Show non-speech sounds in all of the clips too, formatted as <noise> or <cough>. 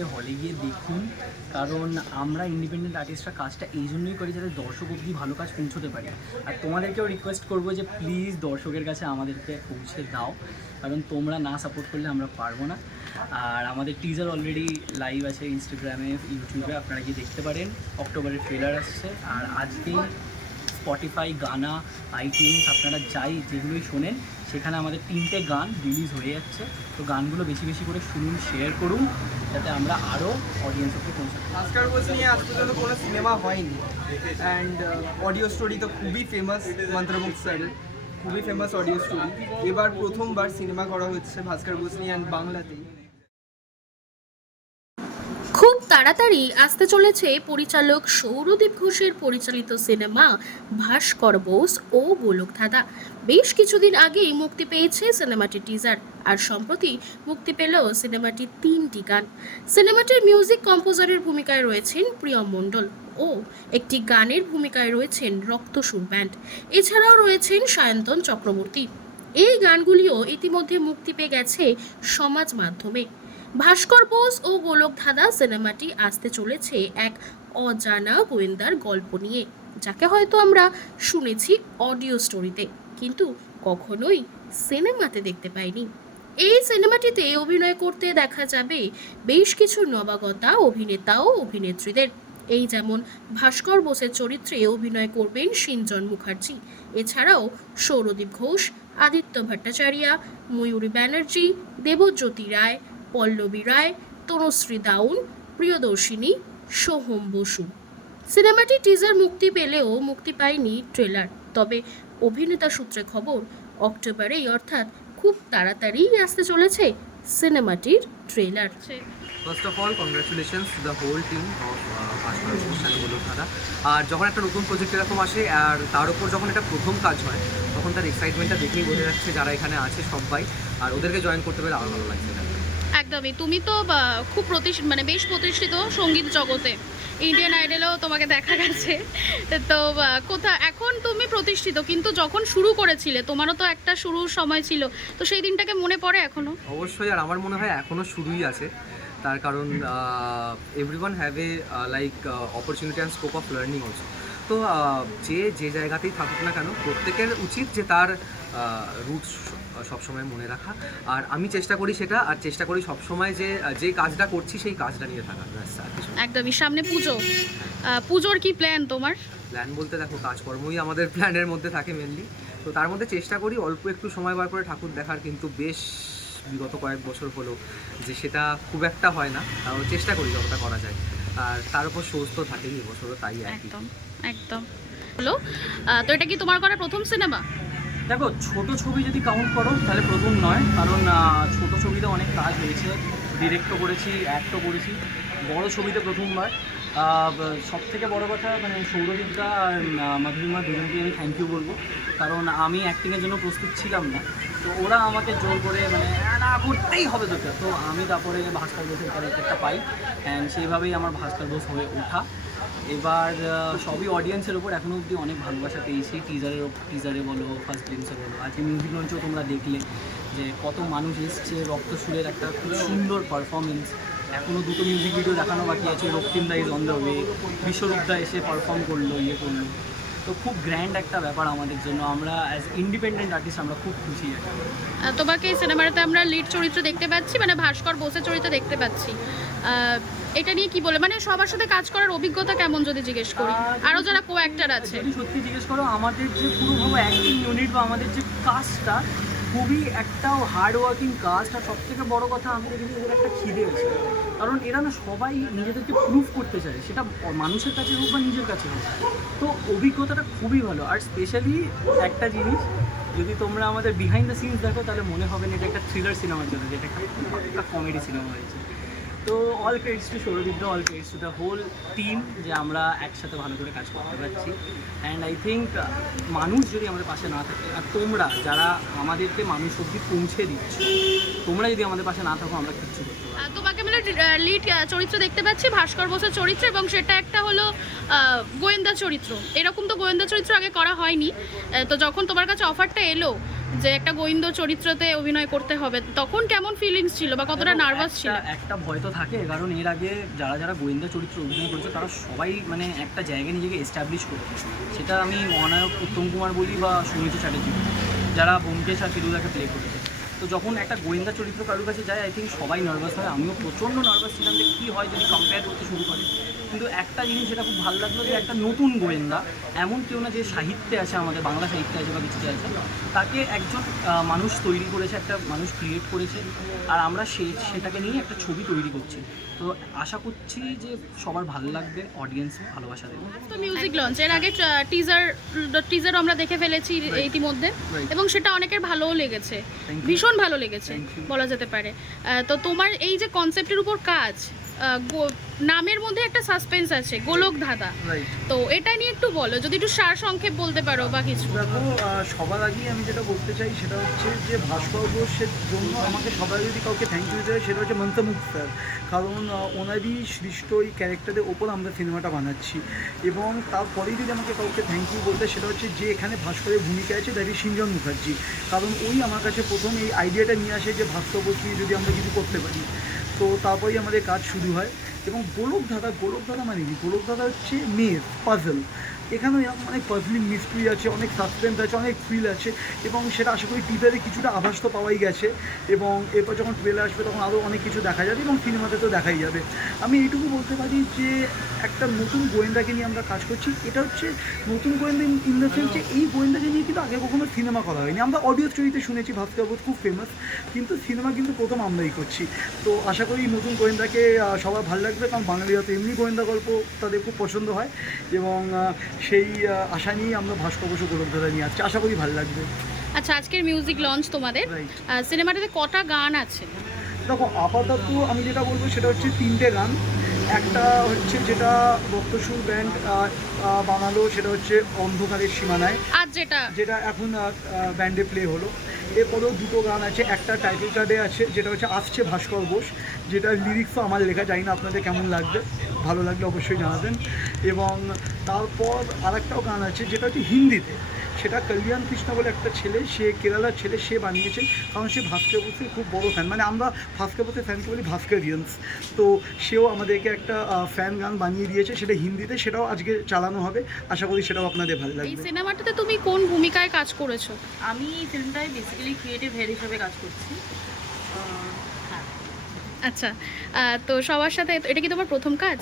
Release হলে গিয়ে দেখুন। কারণ আমরা ইন্ডিপেন্ডেন্ট আর্টিস্টরা কাজটা এই জন্যই করি যাতে দর্শক অবধি ভালো কাজ পৌঁছতে পারি। আর তোমাদেরকেও রিকোয়েস্ট করব যে প্লিজ দর্শকের কাছে আমাদেরকে পৌঁছে দাও। কারণ তোমরা না সাপোর্ট করলে আমরা পারব না। আর আমাদের টিজার অলরেডি লাইভ আছে ইনস্টাগ্রামে ইউটিউবে আপনারা গিয়ে দেখতে পারেন। অক্টোবরের ট্রেলার আসছে। আর আজকেই স্পটিফাই গানা আইটিউনস আপনারা যাই যেগুলোই শোনেন সেখানে আমাদের তিনটে গান রিলিজ হয়ে যাচ্ছে। তো গানগুলো বেশি বেশি করে শুনুন শেয়ার করুন, যাতে আমরা আরও অডিয়েন্স অব্দি পৌঁছাতে আজকাল বলছি নিয়ে আজ পর্যন্ত কোনো সিনেমা হয়নি। অ্যান্ড অডিও স্টোরি তো খুবই ফেমাস মন্ত্রমুখ স্যারের খুবই ফেমাস অডিও স্টোরি এবার প্রথমবার সিনেমা করা হচ্ছে ভাস্কর বসনি অ্যান্ড বাংলাতেই। তাড়াতাড়ি আসতে চলেছে পরিচালক সৌরদীপ ঘোষের পরিচালিত সিনেমা ভাস্কর বোস ও গোলক ধাঁধা। বেশ কিছুদিন আগেই মুক্তি পেয়েছে সিনেমাটির টিজার আর সম্প্রতি মুক্তি পেল সিনেমাটির তিনটি গান। সিনেমাটির মিউজিক কম্পোজারের ভূমিকায় রয়েছেন প্রিয়ম মণ্ডল ও একটি গানের ভূমিকায় রয়েছেন রক্তসুর ব্যান্ড এছাড়াও রয়েছেন সায়ন্তন চক্রবর্তী। এই গানগুলিও ইতিমধ্যে মুক্তি পেয়ে গেছে সমাজ মাধ্যমে। ভাস্কর বোস ও গোলক ধাঁধা সিনেমাটি আসতে চলেছে এক অজানা গোয়েন্দার গল্প নিয়ে, যাকে হয়তো আমরা শুনেছি অডিও স্টোরিতে, কিন্তু কখনোই সিনেমাতে দেখতে পাইনি। এই সিনেমাটিতে অভিনয় করতে দেখা যাবে বেশ কিছু নবাগতা অভিনেতা ও অভিনেত্রীদের। এই যেমন ভাস্কর বোসের চরিত্রে অভিনয় করবেন সিঞ্জন মুখার্জি, এছাড়াও সৌরদীপ ঘোষ, আদিত্য ভট্টাচার্যা, ময়ূরী ব্যানার্জি, দেবজ্যোতি রায় পল্লবী রায়, তনুশ্রী দাউন প্রিয়দর্শিনী সোহম বসু। সিনেমাটি টিজার মুক্তি পেলেও মুক্তি পায়নি ট্রেলার তবে অভিনেতা সূত্রে খবর, অক্টোবরেই অর্থাৎ খুব তাড়াতাড়িই আসতে চলেছে সিনেমাটির trailer first of all congratulations the whole team আর যখন একটা নতুন প্রজেক্ট এরকম আসে, আর তার উপর যখন এটা প্রথম কাজ হয়, তখন তার এক্সাইটমেন্টটা দেখেই বোঝা যাচ্ছে যারা এখানে আছে সবাই। আর ওদেরকে জয়েন করতে পেরে আরও ভালো লাগছে। একদমই। তুমি তো খুব প্রতিষ্ঠিত মানে বেশ প্রতিষ্ঠিত সংগীত জগতে। ইন্ডিয়ান আইডলেও তোমাকে দেখা গেছে। তো কোথা, এখন তুমি প্রতিষ্ঠিত, কিন্তু যখন শুরু করেছিলে, তোমারও তো একটা শুরুর সময় ছিল। তো সেই দিনটাকে মনে পড়ে এখনও? অবশ্যই, আর আমার মনে হয় এখনও শুরুই আছে। তার কারণ every one have a like opportunity and scope of learning also তো যে যে জায়গাতেই থাকুক না কেন প্রত্যেকের উচিত যে তার রুটস সবসময় মনে রাখা। আর আমি চেষ্টা করি সেটা আর চেষ্টা করি সবসময় যে যে কাজটা করছি সেই কাজটা নিয়ে থাকা। একদমই সামনে পুজো। পুজোর কি প্ল্যান তোমার? প্ল্যান বলতে দেখো কাজকর্মই আমাদের প্ল্যানের মধ্যে থাকে মেনলি তো তার মধ্যে চেষ্টা করি অল্প একটু সময় বার করে ঠাকুর দেখার কিন্তু বেশ বিগত কয়েক বছর হলো যে সেটা খুব একটা হয় না। তাও চেষ্টা করি যতটা করা যায়। আর তার উপর সোর্স তো থাকেই এবছরও তাই একদম। একদম। হলো তো এটা কি তোমার করা প্রথম সিনেমা? দেখো, ছোট ছবি যদি কাউন্ট করো, তাহলে প্রথম নয়, কারণ ছোট ছবিতে অনেক কাজ হয়েছে ডিরেক্টও করেছি অ্যাক্টও করেছি। বড় ছবিতে প্রথমবার। সব থেকে বড় কথা মানে সৌরদীপদা আর মাধুরিমা দুজনকে আমি থ্যাংক ইউ বলব। কারণ আমি অ্যাক্টিংয়ের জন্য প্রস্তুত ছিলাম না। তো ওরা আমাকে জোর করে মানে না করতেই হবে তোকে। তো আমি তারপরে ভাস্কর ঘোষের ক্যারেক্টারটা পাই। অ্যান্ড সেইভাবেই আমার ভাস্কর ঘোষ হয়ে ওঠা। এবার সবই অডিয়েন্সের ওপর এখনও অবধি অনেক ভালোবাসা পেয়েছি। টিজারের টিজারে বলো ফার্স্ট গেমসে বলো। আজকে মিউজিক লঞ্চেও তোমরা দেখলে যে কত মানুষ এসছে, রক্ত সুরের একটা খুব সুন্দর পারফরমেন্স এখনও দুটো মিউজিক ভিডিও দেখানো বাকি আছে Raktim da is on the way বিশ্বরূপদা এসে পারফর্ম করল ইয়ে করল। তো খুব গ্র্যান্ড একটা ব্যাপার আমাদের জন্য। আমরা অ্যাজ ইন্ডিপেন্ডেন্ট আর্টিস্ট আমরা খুব খুশি একটা তোমাকে এই সিনেমাটাতে আমরা লিড চরিত্র দেখতে পাচ্ছি মানে ভাস্কর বোসের চরিত্র দেখতে পাচ্ছি। এটা নিয়ে কি বলে? মানে সবার সাথে কাজ করার অভিজ্ঞতা কেমন যদি জিজ্ঞেস করি? আরও যারা কো অ্যাক্টার আছে। যদি সত্যি জিজ্ঞেস করো আমাদের যে পুরোভাবে অ্যাক্টিং ইউনিট বা আমাদের যে কাজটা খুবই একটা হার্ড ওয়ার্কিং কাজটা সব থেকে বড় কথা আমি দেখেছি এদের একটা খিদে আছে কারণ এরা না সবাই নিজেদেরকে প্রুভ করতে চায়, সেটা মানুষের কাছে হোক বা নিজের কাছে হোক। তো অভিজ্ঞতাটা খুবই ভালো। আর স্পেশালি একটা জিনিস, যদি তোমরা আমাদের বিহাইন্ড দ্য সিনস দেখো, তাহলে মনে হবে না এটা একটা থ্রিলার সিনেমার জন্য যেটা একটা কমেডি সিনেমা হয়েছে। তো all credits to সৌরদীপদা all credits to the whole team যে আমরা একসাথে ভালো করে কাজ করতে পারছি। অ্যান্ড আই থিঙ্ক মানুষ যদি আমাদের পাশে না থাকে, আর তোমরা যারা আমাদেরকে মানুষ অব্দি পৌঁছে দিচ্ছ, তোমরা যদি আমাদের পাশে না থাকো, আমরা কিচ্ছু করতে তোমাকে মানে লিড চরিত্র দেখতে পাচ্ছি, ভাস্কর বোসের চরিত্র, এবং সেটা একটা হলো গোয়েন্দা চরিত্র। এরকম তো গোয়েন্দা চরিত্র আগে করা হয়নি। তো যখন তোমার কাছে অফারটা এলো যে একটা গোয়েন্দ চরিত্রতে অভিনয় করতে হবে তখন কেমন ফিলিংস ছিল বা কতটা নার্ভাস ছিল? একটা- ভয় তো থাকে কারণ এর আগে যারা যারা গোয়েন্দ চরিত্র অভিনয় করেছে তারা সবাই মানে একটা জায়গায় নিজেকে এস্টাবলিশ করেছে। সেটা আমি মহানায়ক উত্তম কুমার বলি বা সুমিত চ্যাটার্জি যারা বোমকেশ আর ফিরুদাকে প্লে করেছে। তো যখন একটা গোয়েন্দা চরিত্র কারোর কাছে যায় আই থিঙ্ক সবাই নার্ভাস হয়। আমিও প্রচণ্ড নার্ভাস ছিলাম যে কী হয় যদি কম্পেয়ার করতে শুরু করে। কিন্তু একটা জিনিস যেটা খুব ভালো লাগল যে একটা নতুন গোয়েন্দা এমন কেউ না যে সাহিত্যে আছে আমাদের বাংলা সাহিত্যে আছে বা কিছুতে আছে তাকে একজন মানুষ তৈরি করেছে একটা মানুষ ক্রিয়েট করেছে আর আমরা সে সেটাকে নিয়ে একটা ছবি তৈরি করছি। তো আশা করছি যে সবার ভালো লাগবে অডিয়েন্স ভালোবাসা দেবে। তো মিউজিক লঞ্চ এর আগে টিজার টিজার আমরা দেখে ফেলেছি ইতিমধ্যে. এবং সেটা অনেকের ভালোও লেগেছে। You. ভীষণ ভালো লেগেছে বলা যেতে পারে। তো তোমার এই যে কনসেপ্টের উপর কাজ নামের মধ্যে একটা সাসপেন্স আছে গোলক ধাঁধা। তো এটা নিয়ে একটু বলো যদি একটু সার সংক্ষেপ বলতে পারো বা কিছু। দেখো সবার আগেই আমি যেটা বলতে চাই সেটা হচ্ছে যে ভাস্কর ঘোষের জন্য আমাকে সবাই যদি কাউকে থ্যাংক ইউ দিতে হয় সেটা হচ্ছে মন্তমুখ স্যার। কারণ ওনারই সৃষ্ট এই ক্যারেক্টারের ওপর আমরা সিনেমাটা বানাচ্ছি। এবং তারপরেই যদি আমাকে কাউকে থ্যাংক ইউ বলতে সেটা হচ্ছে যে এখানে ভাস্করের ভূমিকা আছে দ্যাট ইজ সিঞ্জন মুখার্জি। কারণ ওই আমার কাছে প্রথম এই আইডিয়াটা নিয়ে আসে যে ভাস্কর ঘোষ নিয়ে যদি আমরা কিছু করতে পারি। তো তারপরেই আমাদের কাজ শুরু হয়। এবং গোলক গোলকধাঁধা গোলক ধাঁধা মানে কি? গোলক ধাঁধা হচ্ছে মেজ পাজল এখানে এরকম অনেক পাজলিং মিস্ট্রি আছে, অনেক সাসপেন্স আছে, অনেক ফিল আছে এবং সেটা আশা করি টিজারে কিছুটা আভাস তো পাওয়াই গেছে এবং এরপর যখন ট্রেলার আসবে তখন আরও অনেক কিছু দেখা যাবে এবং সিনেমাতে তো দেখাই যাবে। আমি এইটুকু বলতে পারি যে একটা নতুন গোয়েন্দাকে নিয়ে আমরা কাজ করছি, এটা হচ্ছে নতুন গোয়েন্দা ইন দ্য সেন্স যে এই গোয়েন্দাকে নিয়ে কিন্তু আগে কখনো সিনেমা করা হয়নি। আমরা অডিও স্টোরিতে শুনেছি ভাস্কর বোধ খুব ফেমাস কিন্তু সিনেমা কিন্তু প্রথম আমরাই করছি। তো আশা করি নতুন গোয়েন্দাকে সবার ভালো লাগবে, কারণ বাঙালিরা তো এমনি গোয়েন্দা গল্প তাদের খুব পছন্দ হয় এবং সেই আশা নিয়েই আমরা ভাস্কর বসু গোলকধারা নিয়ে আসছি। আশা করি ভালো লাগবে। আচ্ছা আজকের মিউজিক লঞ্চ তোমাদের? সিনেমাটাতে কটা গান আছে? দেখো আপাতত আমি যেটা বলব সেটা হচ্ছে তিনটে গান। একটা হচ্ছে যেটা রক্তসুর ব্যান্ড বানালো সেটা হচ্ছে অন্ধকারের সীমানায়। আজ যেটা? যেটা এখন ব্যান্ডে প্লে হলো। এরপরেও দুটো গান আছে একটা টাইটেল কার্ডে আছে যেটা হচ্ছে আসছে ভাস্কর ঘোষ যেটা লিরিক্সও আমার লেখা জানি না আপনাদের কেমন লাগবে ভালো লাগলে অবশ্যই জানাবেন। এবং তারপর আরেকটাও গান আছে যেটা হচ্ছে হিন্দিতে। সেটা কল্যাণ কৃষ্ণ বলে একটা ছেলে সে কেরালার ছেলে সে বানিয়েছে কারণ সে ভাস্কর বোসের খুব বড় ফ্যান মানে আমরা ভাস্কর বোসের ফ্যানকে বলি ভাস্করিয়ান্স। তো সেও আমাদেরকে একটা ফ্যান গান বানিয়ে দিয়েছে। সেটা হিন্দিতে সেটাও আজকে চালানো হবে। আশা করি সেটাও আপনাদের ভালো এই লাগবে। সিনেমাটাতে তুমি কোন ভূমিকায় কাজ করেছ? আমি এই ফিল্মটায় বেসিক্যালি ক্রিয়েটিভ হেড হিসেবে কাজ করছি। হ্যাঁ আচ্ছা তো সবার সাথে এটা কি তোমার প্রথম কাজ?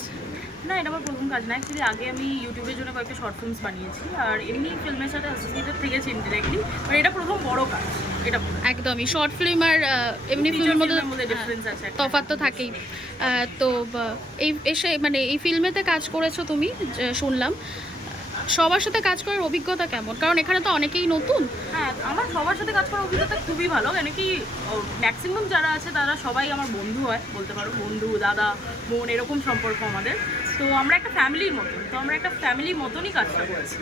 না এটা আমার প্রথম কাজ না। অ্যাকচুয়ালি আগে আমি ইউটিউবের জন্য কয়েকটা শর্ট ফিল্মস বানিয়েছি আর এমনি ফিল্মের সাথে অ্যাসোসিয়েটেড থেকেছি ইনডিরেক্টলি বাট এটা প্রথম বড় কাজ এটা একদমই শর্ট ফিল্ম আর এমনি ফিল্মের মধ্যে মধ্যে হ্যাঁ, আছে তফাৎ তো থাকেই। তো এই এসে মানে এই ফিল্মেতে কাজ করেছ তুমি শুনলাম। সবার সাথে কাজ করার অভিজ্ঞতা কেমন? কারণ এখানে তো অনেকেই নতুন। হ্যাঁ আমার সবার সাথে কাজ করার অভিজ্ঞতা খুবই ভালো। কেন কি ম্যাক্সিমাম যারা আছে তারা সবাই আমার বন্ধু হয়, বলতে পারো বন্ধু, দাদা, বোন, এরকম সম্পর্ক আমাদের। তো আমরা একটা ফ্যামিলির মতন, তো আমরা একটা ফ্যামিলির মতনই কাজটা করেছি।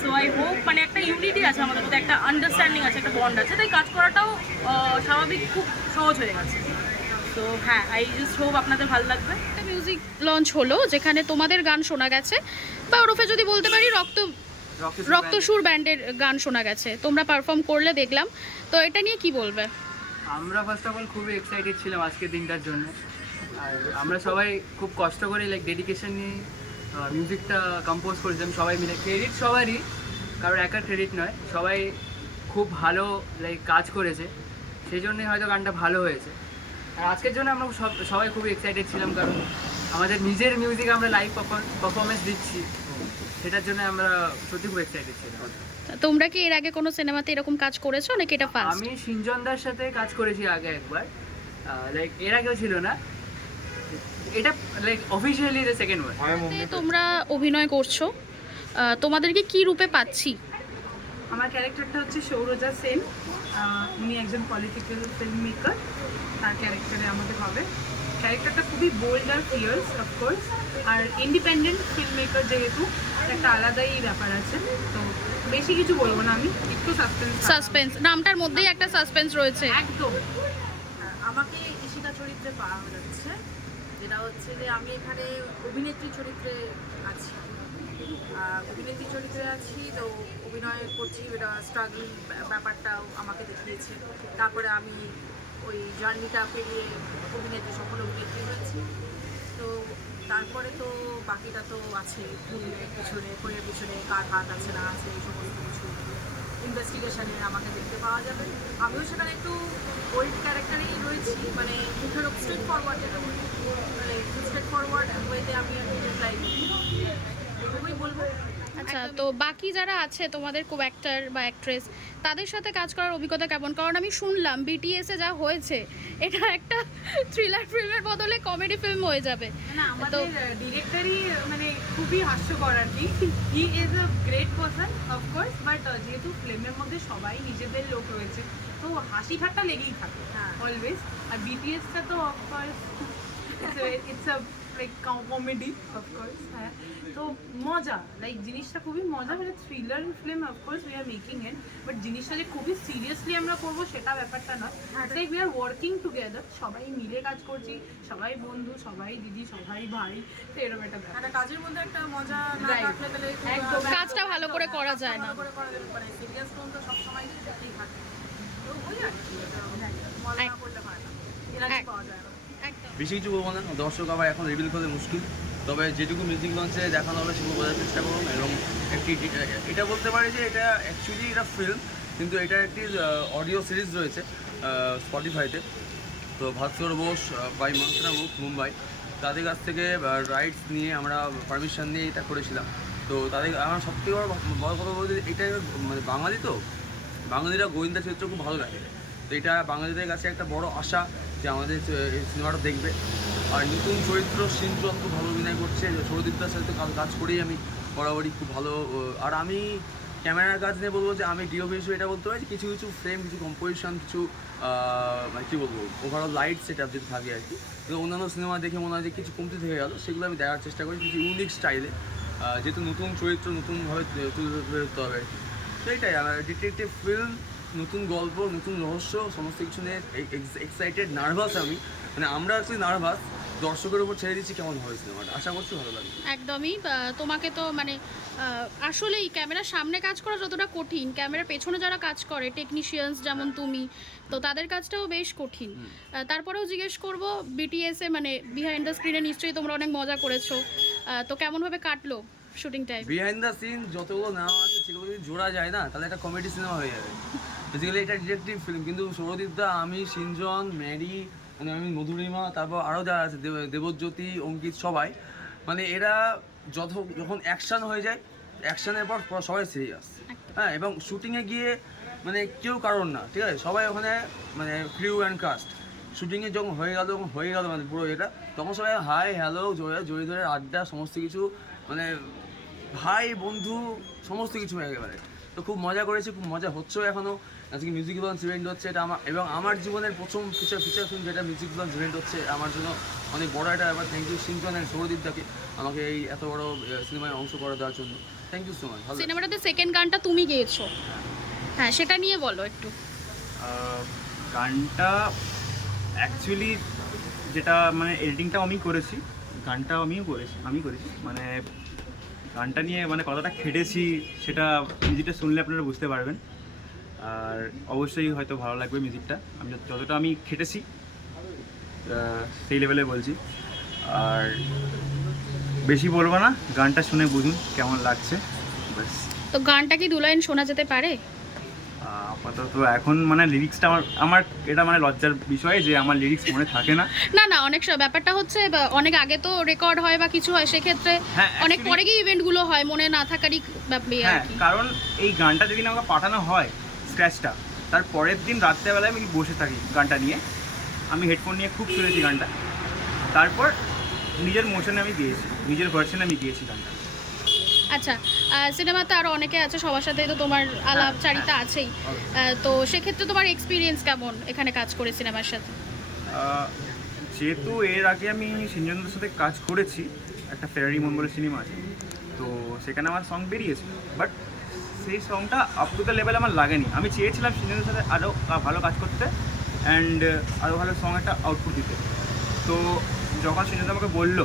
সো আই হোপ মানে একটা ইউনিটি আছে আমাদের মধ্যে, একটা আন্ডারস্ট্যান্ডিং আছে, একটা বন্ড আছে। তাই কাজ করাটাও স্বাভাবিক, খুব সহজ হয়ে গেছে। তো হ্যাঁ আই জাস্ট হোপ আপনাদের ভালো লাগবে। মিউজিক লঞ্চ হলো যেখানে তোমাদের গান শোনা গেছে। বা ওরফে যদি বলতে পারি রক্ত রক্তসুর ব্যান্ডের। গান শোনা গেছে। তোমরা পারফর্ম করলে দেখলাম। তো এটা নিয়ে কি বলবে? আমরা ফার্স্ট অফ অল খুবই এক্সাইটেড ছিলাম আজকের দিনটার জন্য। আর আমরা সবাই খুব কষ্ট করে লাইক ডেডিকেশন নিয়ে মিউজিকটা কম্পোজ করেছিলাম সবাই মিলে। ক্রেডিট সবারই কারোর একার ক্রেডিট নয়। সবাই খুব ভালো লাইক কাজ করেছে। সেই জন্যই হয়তো গানটা ভালো হয়েছে। আজকের জন্য আমরা সব সবাই খুবই এক্সাইটেড ছিলাম কারণ আমাদের নিজের মিউজিক আমরা লাইভ পারফরমেন্স দিচ্ছি। সেটার জন্য আমরা সত্যি খুব এক্সাইটেড ছিলাম। তোমরা কি এর আগে কোনো সিনেমাতে এরকম কাজ করেছ নাকি এটা ফার্স্ট আমি সিঞ্জনদার সাথে কাজ করেছি আগে একবার। লাইক এর আগেও ছিল না। এটা like officially the second one তোমরা অভিনয় করছ। তোমাদেরকে কি রূপে পাচ্ছি? আমার ক্যারেক্টারটা হচ্ছে সৌরজা সেন। উনি একজন পলিটিক্যাল ফিল্ম মেকার তার ক্যারেক্টারে আমাদের হবে। ক্যারেক্টারটা খুবই বোল্ড আর ফিয়ার্স অফকোর্স আর ইন্ডিপেন্ডেন্ট ফিল্ম মেকার যেহেতু একটা আলাদাই ব্যাপার আছে তো বেশি কিছু বলব না আমি একটু সাসপেন্স সাসপেন্স নামটার মধ্যেই একটা সাসপেন্স রয়েছে। একদম। আমাকে ঈশিকা চরিত্রে পাওয়া যাচ্ছে যেটা হচ্ছে যে আমি এখানে অভিনেত্রী চরিত্রে আছি। অভিনেত্রী চরিত্রে আছি, তো অভিনয় করছি, এটা স্ট্রাগল ব্যাপারটাও আমাকে দেখিয়েছে। তারপরে আমি ওই জার্নিটা পেরিয়ে অভিনেত্রী, সফল অভিনেত্রী হয়েছি। তো তারপরে তো বাকিটা তো আছে পিছনে ফুলের পিছনে, কার হাত আছে, না আছে, এই সমস্ত কিছু ইনভেস্টিগেশনে আমাকে দেখতে পাওয়া যাবে। আমিও সেখানে একটু ওল্ড ক্যারেক্টারেই রয়েছি মানে মুখের স্ট্রেট ফরওয়ার্ড যেটা মানে স্ট্রেট ফরওয়ার্ড ওয়েতে আমি রিপ্লাই আচ্ছা তো বাকি যারা আছে তোমাদের কো অ্যাক্টর বা অ্যাক্ট্রেস তাদের সাথে কাজ করার অভিজ্ঞতা কেমন? কারণ আমি শুনলাম বিটিএসে যা হয়েছে এটা একটা থ্রিলার ফিল্মের বদলে কমেডি ফিল্ম হয়ে যাবে। আমাদের ডিরেক্টরই মানে খুবই হাস্যকর আর কি। He is a great person of course but যেহেতু ফিল্মের মধ্যে সবাই নিজেদের লোক রয়েছে তো হাসি ঠাট্টা লেগেই থাকে হ্যাঁ। অলওয়েজ আর বিটিএসটা তো of course it's a like comedy of course হ্যাঁ। তো মজা লাইক জিনিসটা খুবই মজা মানে thriller film of course we are making it but জিনিসটা যে খুবই সিরিয়াসলি আমরা করব সেটা ব্যাপারটা নয়। তাই উই আর ওয়ার্কিং টুগেদার সবাই মিলে কাজ করছি সবাই বন্ধু সবাই দিদি সবাই ভাই তো এরকম একটা ব্যাপার। একটা কাজের মধ্যে একটা মজা না. থাকলে তাহলে একদম। কাজটা ভালো করে করা যায় না। ভালো করে করা যাবে মানে সিরিয়াস টোন তো সবসময় থাকতেই থাকে। তো ওই আর কি মজা না করলে হয় না। এনার্জি পাওয়া যায় না। একদম। বেশি কিছু বলব না দর্শক আবার এখন রিভিল করতে মুশকিল। তবে যেটুকু মিউজিক লঞ্চে দেখানো হবে সেগুলো বোঝার চেষ্টা করুন এবং একটি এটা বলতে পারি যে এটা অ্যাকচুয়ালি এটা ফিল্ম কিন্তু এটা একটি অডিও সিরিজ রয়েছে স্পটিফাইতে তো ভাস্কর বোস বাই মন্ত্রা মুখ মুম্বাই, তাদের কাছ থেকে রাইটস নিয়ে আমরা পারমিশন নিয়ে এটা করেছিলাম। তো তাদের আমার সবথেকে বড় বড় কথা বলতে এটা মানে বাঙালি তো? বাঙালিরা গোয়েন্দা চরিত্র খুব ভালো লাগে তো এটা বাঙালিদের কাছে একটা বড় আশা যে আমাদের সিনেমাটা দেখবে। আর নতুন চরিত্র সিনচন খুব ভালো অভিনয় করছে। সৌরদীপদার সাথে কাজ কাজ করেই আমি বরাবরই খুব ভালো আর আমি ক্যামেরার কাজ নিয়ে বলব যে আমি ডিওপি হিসেবে এটা বলতে পারি, কিছু কিছু ফ্রেম কিছু কম্পোজিশন কিছু মানে কী বলব ওভারঅল লাইট সেট আপ যদি থাকে আর কি। অন্যান্য সিনেমা দেখে মনে হয় যে কিছু কমতে থেকে গেল, সেগুলো আমি দেখার চেষ্টা করি, কিছু ইউনিক স্টাইলে যেহেতু নতুন চরিত্র নতুনভাবে তুলে ধরতে হবে আর কি। তো এটাই ডিটেকটিভ ফিল্ম নতুন গল্প, নতুন রহস্য, সমস্ত কিছু নিয়ে এক্সাইটেড নার্ভাস আমি। মানে আমরা অ্যাকচুয়ালি নার্ভাস দর্শকের উপর ছেড়ে দিচ্ছি কেমন হবে সিনেমাটা? আশা করছি ভালো লাগবে। একদমই তোমাকে তো মানে আসলেই ক্যামেরার সামনে কাজ করা যতটা কঠিন ক্যামেরার পেছনে যারা কাজ করে টেকনিশিয়ানস যেমন তুমি তো তাদের কাজটাও বেশ কঠিন। তারপরেও জিজ্ঞেস করব বিটিএসে মানে বিহাইন্ড দ্য স্ক্রিনে নিশ্চয়ই তোমরা অনেক মজা করেছ। তো কেমনভাবে কাটলো shooting time behind the scene যতগুলো নেওয়া আছে সেগুলো যদি জোড়া যায় না তাহলে একটা কমেডি সিনেমা হয়ে যাবে। বেসিক্যালি এটা ডিটেকটিভ ফিল্ম কিন্তু সৌরদীপ দা আমি সিনজন ম্যারি মানে আমি মধুরিমা তারপর আরও যারা আছে দেবজ্যোতি অঙ্কিত সবাই মানে এরা যত যখন অ্যাকশন হয়ে যায় অ্যাকশানের পর সবাই সিরিয়াস হ্যাঁ এবং শুটিংয়ে গিয়ে মানে কেউ কারণ না ঠিক আছে? সবাই ওখানে মানে ক্রিউ অ্যান্ড কাস্ট শুটিংয়ে যখন হয়ে গেল যখন হয়ে গেল মানে পুরো এটা তখন সবাই হাই হ্যালো জয় জয় ধরে আড্ডা সমস্ত কিছু মানে ভাই বন্ধু সমস্ত কিছু হয়ে একেবারে তো খুব মজা করেছি খুব মজা হচ্ছেও এখনও আজকে মিউজিক লঞ্চ ইভেন্ট হচ্ছে এটা আমার এবং আমার জীবনের প্রথম ফিচার ফিচার ফিল্ম যেটা মিউজিক লঞ্চ ইভেন্ট হচ্ছে আমার জন্য অনেক বড় একটা ব্যাপার। থ্যাংক ইউ সিংটন অ্যান্ড সৌরদীপদাকে আমাকে এই এত বড় সিনেমায় অংশ করে দেওয়ার জন্য। থ্যাংক ইউ সো মাচ সিনেমাটাতে সেকেন্ড গানটা তুমি গেয়েছো। হ্যাঁ সেটা নিয়ে বলো একটু। গানটা অ্যাকচুয়ালি যেটা মানে এডিটিংটাও আমি করেছি গানটাও আমিও করেছি আমি করেছি। মানে গানটা নিয়ে মানে কতটা খেটেছি সেটা নিজেটা শুনলে আপনারা বুঝতে পারবেন। আর অবশ্যই হয়তো ভালো লাগবে মিউজিকটা আমি যতটা আমি খেটেছি সেই লেভেলে বলছি। আর বেশি বলব না গানটা শুনে বুঝুন কেমন লাগছে। তো গানটা কি দু লাইন শোনা যেতে পারে? আপাতত এখন মানে লিরিক্সটা আমার আমার এটা মানে লজ্জার বিষয় যে আমার লিরিক্স মনে থাকে না। না না অনেক সময় ব্যাপারটা হচ্ছে অনেক আগে তো রেকর্ড হয় বা কিছু হয় সেক্ষেত্রে হ্যাঁ, অনেক পরে গিয়ে ইভেন্টগুলো হয় মনে না থাকারই ব্যাপার আর হ্যাঁ কারণ এই গানটা যেদিন আমাকে পাঠানো হয় স্ক্র্যাচটা তার পরের দিন রাত্রেবেলায় আমি বসে থাকি গানটা নিয়ে। আমি হেডফোন নিয়ে খুব শুনেছি গানটা। তারপর নিজের মোশনে আমি গিয়েছি নিজের ভার্সনে আমি গিয়েছি গানটা। আচ্ছা সিনেমাতে আরও অনেকে আছে সবার সাথে তো তোমার আলাপ চারিতা আছেই। তো সেক্ষেত্রে তোমার এক্সপিরিয়েন্স কেমন এখানে কাজ করে সিনেমার সাথে? যেহেতু এর আগে আমি সিনজনদের সাথে কাজ করেছি একটা ফেরারি মন বলে সিনেমা আছে। তো সেখানে আমার সং বেরিয়েছে। বাট সেই সংটা আপ টু দ্য লেভেল আমার লাগেনি। আমি চেয়েছিলাম সিনজনদের সাথে আরও ভালো কাজ করতে অ্যান্ড আরও ভালো সং একটা আউটপুট দিতে। তো যখন সিনজন আমাকে বলল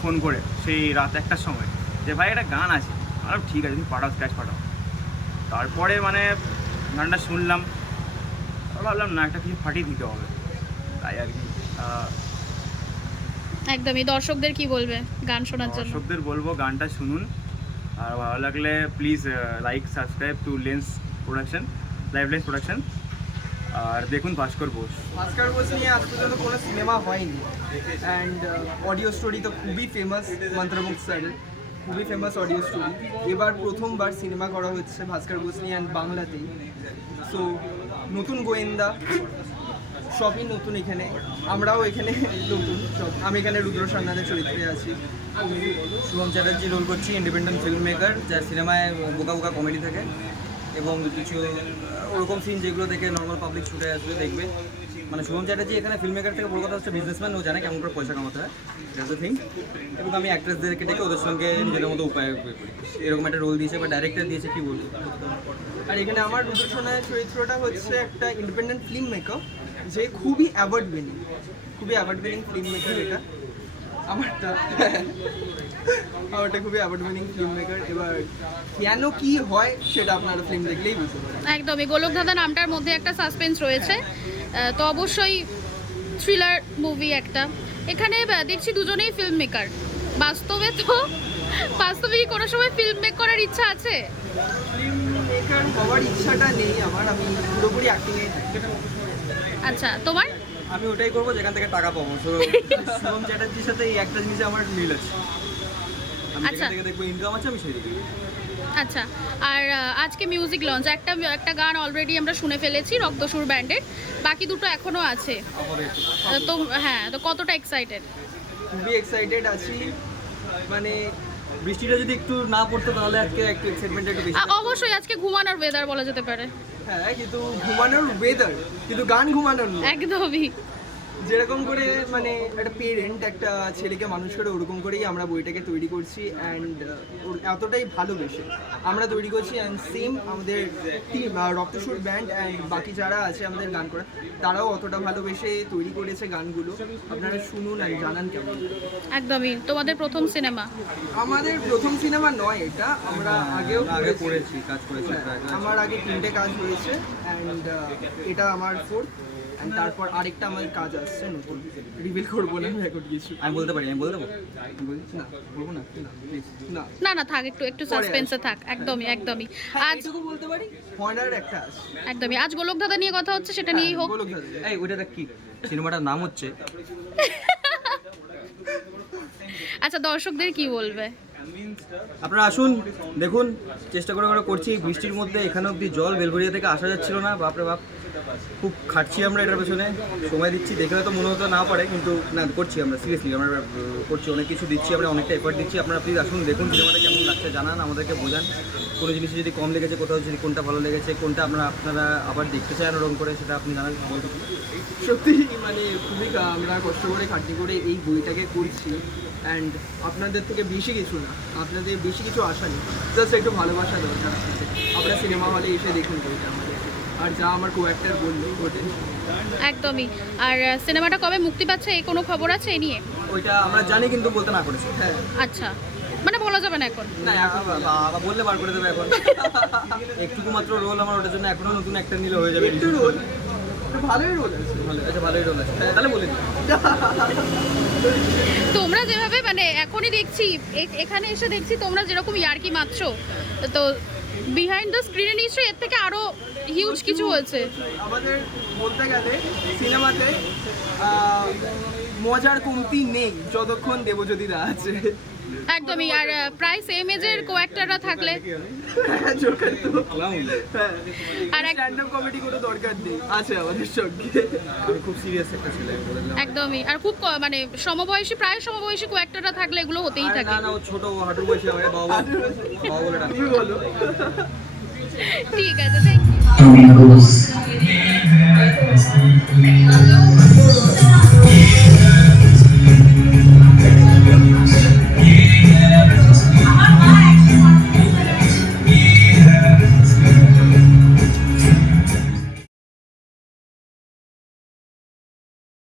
ফোন করে সেই রাত একটার সময় যে ভাই একটা গান আছে। আর ঠিক আছে তুমি পাঠাও স্ক্র্যাচ পাঠাও। তারপরে মানে গানটা শুনলাম। ভাবলাম না একটা কিছু ফাটিয়ে দিতে হবে। তাই আর কি একদমই দর্শকদের কি বলবে গান শোনার জন্য? দর্শকদের বলব গানটা শুনুন। আর ভালো লাগলে please like subscribe to lens production live lens production আর দেখুন ভাস্কর বোস ভাস্কর বোস নিয়ে আজ পর্যন্ত কোনো সিনেমা হয়নি। অ্যান্ড অডিও স্টোরি তো খুবই ফেমাস মন্ত্রমুখ স্যার খুবই ফেমাস অডিও স্টোরি এবার প্রথমবার সিনেমা করা হচ্ছে ভাস্কর বোস নিয়ে অ্যান্ড বাংলাতেই। সো নতুন গোয়েন্দা সবই নতুন এখানে। আমরাও এখানে নতুন। সব আমি এখানে রুদ্র সান্নাদের চরিত্রে আছি। শুভম চ্যাটার্জি রোল করছি ইন্ডিপেন্ডেন্ট ফিল্ম মেকার যার সিনেমায় বোকা বোকা কমেডি থাকে। এবং কিছু ওরকম সিন যেগুলো দেখে নর্মাল পাবলিক ছুটে আসবে, দেখবে। মানে শুভম চ্যাটার্জি এখানে ফিল্ম মেকার থেকে বড় কথা হচ্ছে বিজনেসম্যান ও জানে কেমন করে পয়সা কামাতে হয়। দ্যাটস থিং এবং আমি অ্যাক্ট্রেসদেরকে ডেকে ওদের সঙ্গে নিজেদের মতো উপায় করি এরকম একটা রোল দিয়েছে, বা ডাইরেক্টর দিয়েছে, কি বলব? আর এখানে আমার রুদ্র চরিত্রটা হচ্ছে একটা ইন্ডিপেন্ডেন্ট ফিল্ম মেকার যে খুবই অ্যাওয়ার্ড উইনিং খুবই অ্যাওয়ার্ড উইনিং ফিল্ম মেকার এটা। আমারটা আমারটা খুবই অ্যাওয়ার্ড উইনিং ফিল্ম মেকার এবার কেন কি হয় সেটা আপনারা ফিল্ম দেখলেই বুঝতে পারেন একদমই। গোলক দাদা নামটার মধ্যে একটা সাসপেন্স রয়েছে। তো অবশ্যই থ্রিলার মুভি একটা। এখানে দেখছি দুজনেই ফিল্ম মেকার বাস্তবে তো বাস্তবে কি কোনো সময় ফিল্ম মেক করার ইচ্ছা আছে? ফিল্ম হওয়ার ইচ্ছাটা নেই আমার আমি পুরোপুরি অ্যাক্টিংয়ে আচ্ছা তোমার? আমি ওটাই করব যেখান থেকে টাকা পাবো। তো শুভম চ্যাটার্জির সাথে এই একটা জিনিসে আমার মিল আছে। আমি আচ্ছা। যেখান থেকে দেখব ইনকাম আছে আমি সেই আচ্ছা আর আজকে মিউজিক লঞ্চ একটা একটা গান অলরেডি আমরা শুনে ফেলেছি রক্তসুর ব্যান্ডের বাকি দুটো এখনও আছে। তো হ্যাঁ তো কতটা এক্সাইটেড খুবই এক্সাইটেড আছি। মানে বৃষ্টিটা যদি একটু না পড়তো তাহলে আজকে একটু এক্সাইটমেন্ট একটু বেশি অবশ্যই আজকে ঘুমানোর ওয়েদার বলা যেতে পারে। হ্যাঁ কিন্তু ঘুমানোর ওয়েদার কিন্তু গান ঘুমানোর একদমই। যেরকম করে মানে একটা পেরেন্ট একটা ছেলেকে মানুষ করে ওরকম করেই আমরা বইটাকে তৈরি করছি অ্যান্ড এতটাই ভালোবেসে আমরা তৈরি করছি অ্যান্ড সেম আমাদের টিম রক্তসুর ব্যান্ড অ্যান্ড বাকি যারা আছে আমাদের গান করা তারাও অতটা ভালোবেসে তৈরি করেছে গানগুলো। আপনারা শুনুন আর জানান কেমন। একদমই। তোমাদের প্রথম সিনেমা? আমাদের প্রথম সিনেমা নয় এটা। আমরা আগেও আগে করেছি। কাজ করেছি হ্যাঁ। আমার আগে তিনটে কাজ হয়েছে অ্যান্ড এটা আমার ফোর্থ অ্যান্ড তারপর আরেকটা আমার কাজ আসছে নতুন। রিভিল করব না আমি এখন কিছু। আমি বলতে পারি আমি বলে দেবো? না বলব না না প্লিজ না। না না থাক একটু একটু সাসপেন্সে থাক একদমই একদমই। হ্যাঁ আজ এইটুকু বলতে পারি হর্নার একটা একদমই আজ গোলক দাদা নিয়ে কথা হচ্ছে সেটা নিয়েই হোক। গোলক দাদা। এই ওইটা কি? সিনেমাটার নাম হচ্ছে? আচ্ছা দর্শকদের কি বলবে? আপনারা আসুন, দেখুন, চেষ্টা করে করে করছি। বৃষ্টির মধ্যে এখানে অবধি জল বেলঘরিয়া থেকে আসা যাচ্ছিল না বাপরে বাপ। খুব খাটছি আমরা এটার পেছনে। সময় দিচ্ছি দেখে হয়তো মনে হতে না পারে, কিন্তু না, করছি আমরা সিরিয়াসলি আমরা করছি, অনেক কিছু দিচ্ছি, আমরা অনেকটা এফার্ট দিচ্ছি। আপনারা প্লিজ আসুন, দেখুন, সিনেমাটা কেমন লাগছে, জানান, আমাদেরকে বোঝান। কোনো জিনিস যদি কম লেগেছে কোথাও, যদি কোনটা ভালো লেগেছে, কোনটা আপনারা আপনারা আবার দেখতে চান ওরকম করে, সেটা আপনি জানান সত্যি মানে খুবই আমরা কষ্ট করে, খাটনি করে এই বইটাকে করছি। অ্যান্ড আপনাদের থেকে বেশি কিছু না। আপনাদের বেশি কিছু আশা নেই। জাস্ট একটু ভালোবাসা দরকার আপনাদের। আপনারা সিনেমা হলে এসে দেখুন বইটা আমাদের। আর যা আমার কো অ্যাক্টার বলল একদমই। আর সিনেমাটা কবে মুক্তি পাচ্ছে এই কোনো খবর আছে এই নিয়ে? ওইটা আমরা জানি কিন্তু বলতে না করেছি। হ্যাঁ। আচ্ছা। মানে বলা যাবে না এখন। না বাবা বললে বার করে দেবে এখন। <laughs> একটুকু মাত্র রোল আমার ওটার জন্য এখনও নতুন একটা নিলে হয়ে যাবে। একটু রোল ভালোই রোল আছে। ভালো আচ্ছা ভালোই রোল আছে। তাহলে বলে। তোমরা যেভাবে মানে এখনই দেখছি এ- এখানে এসে দেখছি তোমরা যেরকম ইয়ার্কি মারছো তো বিহাইন্ড দ্য স্ক্রিনে নিশ্চয়ই এর থেকে আরও হিউজ কিছু হয়েছে। আমাদের বলতে গেলে সিনেমাতে মজার কমতি নেই যতক্ষণ দেবজ্যোতিদা আছে। একদমই আর প্রায় সেম এজের কোঅ্যাক্টররা থাকলে। আর খুব একদমই আর খুব মানে সমবয়সী প্রায় সমবয়সী কোঅ্যাক্টররা থাকলে এগুলো হতেই থাকে। ছোট হাঁটু আমাকে ঠিক আছে থ্যাংক ইউ